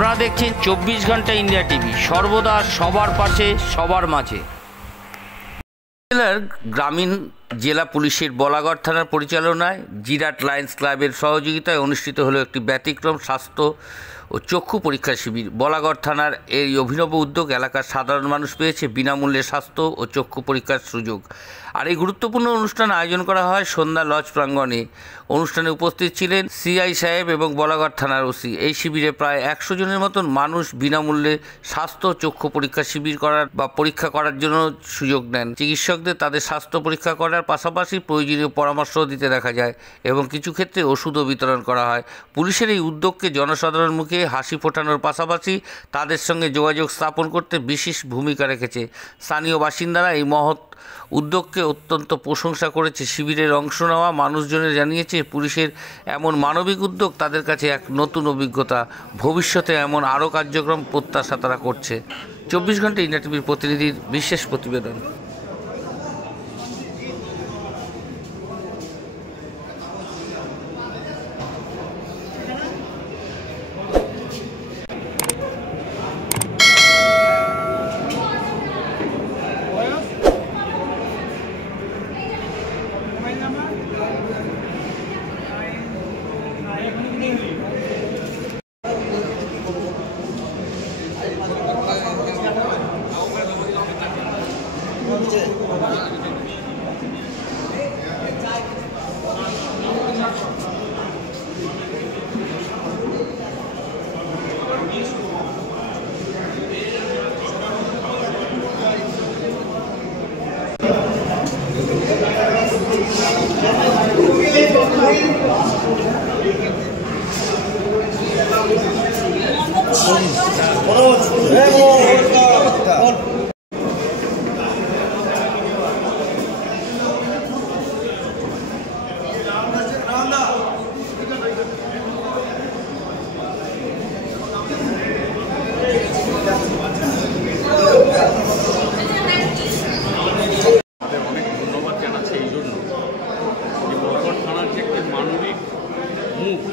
আপনারা দেখছেন 24 ঘন্টা ইন্ডিয়া টিভি, সর্বদা সবার পাশে সবার মাঝে। জেলার গ্রামীণ জেলা পুলিশের বলাগড় থানার পরিচালনায় জিরাট লায়ন্স ক্লাবের সহযোগিতায় অনুষ্ঠিত হলো একটি ব্যতিক্রম স্বাস্থ্য ও চক্ষু পরীক্ষা শিবির। বলাগড় থানার এই অভিনব উদ্যোগ এলাকার সাধারণ মানুষ পেয়েছে বিনামূল্যে স্বাস্থ্য ও চক্ষু পরীক্ষার সুযোগ। আর এই গুরুত্বপূর্ণ অনুষ্ঠান আয়োজন করা হয় সন্ধ্যা লজ প্রাঙ্গণে। অনুষ্ঠানে উপস্থিত ছিলেন সিআই সাহেব এবং বলাগড় থানার ওসি। এই শিবিরে প্রায় 100 জনের মতন মানুষ বিনামূল্যে স্বাস্থ্য চক্ষু পরীক্ষা শিবির করার বা পরীক্ষা করার জন্য সুযোগ নেন। চিকিৎসকদের তাদের স্বাস্থ্য পরীক্ষা করার পাশাপাশি প্রয়োজনীয় পরামর্শ দিতে দেখা যায় এবং কিছু ক্ষেত্রে ওষুধও বিতরণ করা হয়। পুলিশের এই উদ্যোগকে জনসাধারণ মুখে হাসি ফোটানোর পাশাপাশি তাদের সঙ্গে যোগাযোগ স্থাপন করতে বিশেষ ভূমিকা রেখেছে। স্থানীয় বাসিন্দারা এই মহৎ উদ্যোগকে অত্যন্ত প্রশংসা করেছে। শিবিরের অংশ নেওয়া মানুষজনের জানিয়েছে পুলিশের এমন মানবিক উদ্যোগ তাদের কাছে এক নতুন অভিজ্ঞতা। ভবিষ্যতে এমন আরও কার্যক্রম প্রত্যাশা তারা করছে। 24 ঘন্টা ইন্ডিয়া টিভির প্রতিনিধির বিশেষ প্রতিবেদন।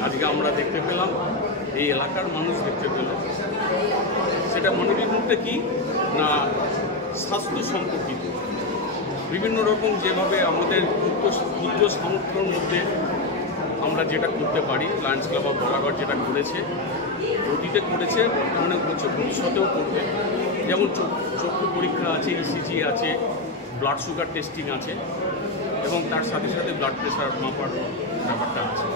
আজকে আমরা দেখতে পেলাম, এই এলাকার মানুষ দেখতে পেল। সেটা মানবিক মুখটা কি না স্বাস্থ্য সম্পর্কিত বিভিন্ন রকম যেভাবে আমাদের ক্ষুদ্র সামর্থ্যের মধ্যে আমরা যেটা করতে পারি, লায়ন্স ক্লাব অফ বলাগড় যেটা করেছে, অতীতে করেছে, বর্তমানে করছে, ভবিষ্যতেও করবে। যেমন চক্ষু পরীক্ষা আছে, ইসিজি আছে, ব্লাড সুগার টেস্টিং আছে এবং তার সাথে সাথে ব্লাড প্রেশার মাপার ব্যাপারটা আছে।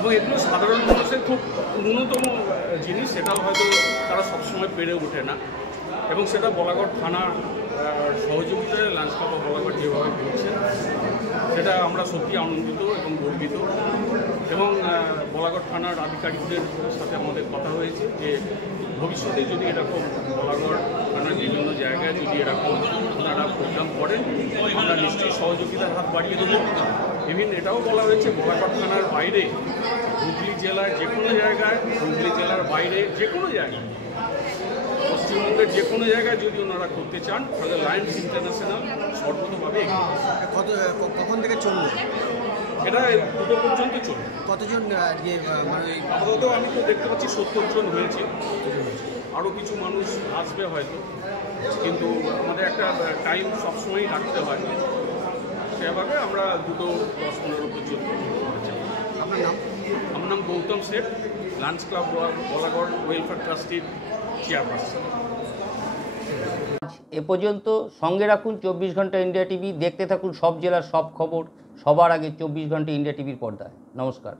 এবং এগুলো সাধারণ মানুষের খুব ন্যূনতম জিনিস, সেটাও হয়তো তারা সবসময় পেরে ওঠে না। এবং সেটা বলাগড় থানার সহযোগিতায় লায়ন্স ক্লাব অফ বলাগড় যেভাবে করছে, সেটা আমরা সত্যি আনন্দিত এবং গর্বিত। এবং বলাগড় থানার আধিকারিকদের সাথে আমাদের কথা হয়েছে যে ভবিষ্যতে যদি এরকম বলাগড় থানার বিভিন্ন জায়গায় যদি এরকম ওনারা প্রোগ্রাম করেন, আমরা নিশ্চয়ই সহযোগিতার হাত বাড়িয়ে দেবো। ইভিন এটাও বলা হয়েছে বলাগড় থানার বাইরে হুগলি জেলার যে কোনো জায়গায়, হুগলি জেলার বাইরে যে কোনো জায়গায়, পশ্চিমবঙ্গের যে কোনো জায়গায় যদি ওনারা করতে চান, তাহলে লায়ন্স ইন্টারন্যাশনাল সর্বতভাবে কখন থেকে চলবে এটা 2টো পর্যন্ত চলবে। কতজন আপাতত আমি তো দেখতে পাচ্ছি 70 জন হয়েছে, আরও কিছু মানুষ আসবে হয়তো, কিন্তু আমাদের একটা টাইম সবসময়ই রাখতে হয়। সেভাবে আমরা 2:10-15 পর্যন্ত। আপনার নাম? আমার নাম Gautam Seth, lions club Balagarh welfare ট্রাস্টির চেয়ারপারসন। এ পর্যন্ত সঙ্গে রাখুন 24 ঘন্টা ইন্ডিয়া টিভি। দেখতে থাকুন সব জেলার সব খবর সবার আগে 24 ঘন্টা ইন্ডিয়া টিভির পর্দায়। নমস্কার।